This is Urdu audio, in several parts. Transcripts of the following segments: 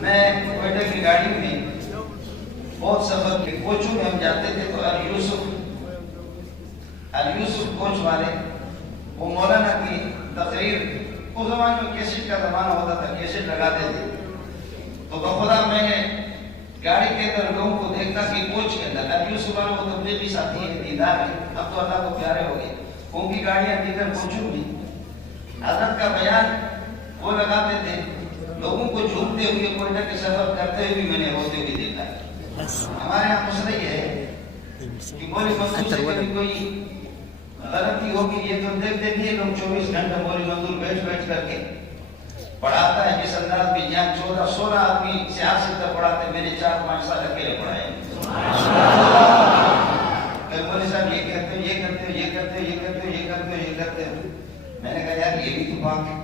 میں کوئٹہ کی گاڑی میں بہت سفر کے کوچوں میں ہم جاتے تھے تو یوسف کوچ والے وہ مولانا کی تقریر، اس زمانے میں کیسٹ کا زمانہ ہوتا تھا، کیسٹ لگاتے تھے، تو بخدا میں نے گاڑی کے اندر لوگوں کو دیکھتا کہ کوچ کے اندر یوسف والا وہ تبلیغی ساتھی ہے، دیدار ہے، اب تو اللہ کو پیارے ہو گئے، ان کی گاڑیاں دیگر کوچوں میں حضرت کا بیان وہ لگاتے تھے، لوگوں کو جھومتے ہوئے کوئٹہ کے سفر کرتے ہوئے میں نے ہوتے ہوئے دیکھا ہے۔ ہمارے یہاں مسئلہ یہ ہے کہ مولی منظور سے کبھی کوئی غلطی ہوگی، یہ تو دیکھتے نہیں لوگ 24 گھنٹہ مولی منظور بیٹھ کر کے پڑھاتا ہے، جس انداز میں یہاں 14-16 آدمی سیاست کا پڑھاتے، میرے 4-5 سال اکیلے پڑھائے۔ مولی صاحب یہ کرتے ہو، یہ کرتے ہو، یہ کرتے ہو، یہ کرتے ہو، یہ کرتے ہو، یہ کرتے ہو۔ میں نے کہا یار یہ بھی تو پاک ہے،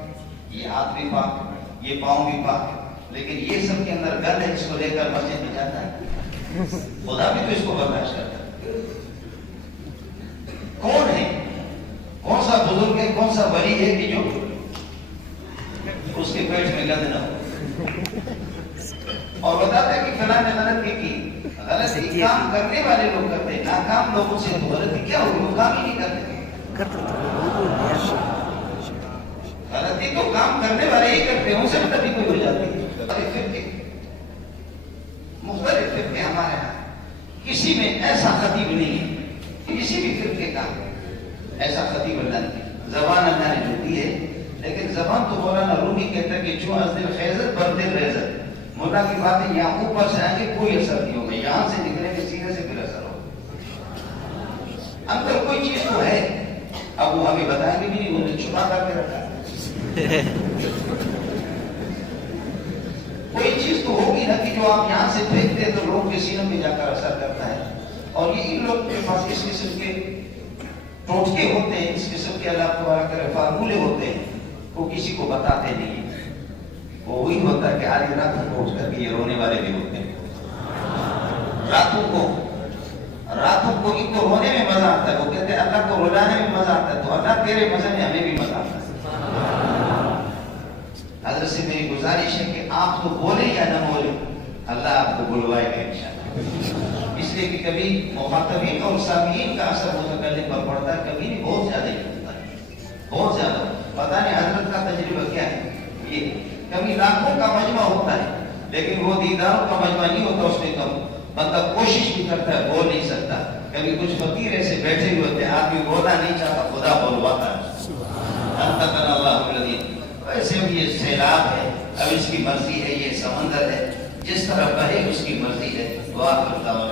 یہ ہاتھ بھی پاک ہے، یہ پاؤں بھی پاک ہے، لیکن یہ سب کے اندر گل ہے، اس کو لے کر مسجد میں جاتا ہے، خدا بھی تو اس کو برداشت کرتا ہے۔ کون ہے، کون سا بزرگ ہے، کون سا ولی ہے کہ جو اس کے پیٹ میں گند نہ ہو اور بتاتا ہے کہ فلاں نے غلطی کی، غلطی کام کرنے والے لوگ کرتے ہیں، ناکام لوگوں سے تو غلطی کیا ہوگی، وہ کام ہی نہیں کرتے۔ غلطی تو کام کرنے والے ہی کرتے ہیں، ان سے غلطی کوئی ہو جاتی ہے۔ مختلف فرقے ہمارے یہاں، کسی میں ایسا خطیب نہیں ہے، کسی بھی فرقے کا ایسا خطیب اللہ نے، زبان اللہ نے جو دی ہے، لیکن زبان تو مولانا رومی کہتا ہے کہ جو از دل خیزت بر دل ریزت، مولا کی باتیں یہاں اوپر سے آئیں گے کوئی اثر نہیں ہوگا، یہاں سے نکلیں گے سینے سے پھر اثر ہوگا۔ اندر کوئی چیز تو ہے، اب وہ ہمیں بتائیں گے بھی نہیں، انہوں نے چھپا کر کے رکھا ہے۔ کوئی چیز تو ہوگی نا کہ جو آپ یہاں سے پھینکتے ہیں تو لوگ کے سینوں میں جا کر اثر کرتا ہے، اور یہ ان لوگ کے پاس اس قسم کے ٹوٹکے ہوتے ہیں، اس قسم کے اللہ تبارک و تعالیٰ فارمولے ہوتے ہیں، وہ کسی کو بتاتے نہیں ہیں۔ وہ وہی ہوتا ہے کہ آج راتوں کو اٹھ کر کے یہ رونے والے بھی ہوتے ہیں، راتوں کو ان کو رونے میں مزہ آتا ہے، وہ کہتے ہیں اللہ کو رلانے میں مزہ آتا ہے، تو اللہ تیرے مزے میں ہمیں بھی مزہ آتا ہے۔ حضرت سے میری گزارش ہے کہ آپ تو بولیں یا نہ بولیں، اللہ آپ کو بلوائے گا انشاءاللہ، اس لیے کہ کبھی مخاطبین اور سامعین کا اثر متکلم پر پڑتا ہے، کبھی نہیں، بہت زیادہ ہی ہوتا ہے، بہت زیادہ۔ پتہ نہیں حضرت کا تجربہ کیا ہے، یہ کبھی لاکھوں کا مجمع ہوتا ہے لیکن وہ دیداروں کا مجمع نہیں ہوتا، اس میں کم بندہ کوشش بھی کرتا ہے، بول نہیں سکتا۔ کبھی کچھ فقیر ایسے بیٹھے ہوئے ہوتے ہیں، آدمی بولنا نہیں چاہتا، خدا بولواتا ہے۔ ویسے اب یہ سیلاب ہے، اب اس کی مرضی ہے، یہ سمندر ہے، جس طرح بہے اس کی مرضی ہے۔ دعا کرتا ہوں۔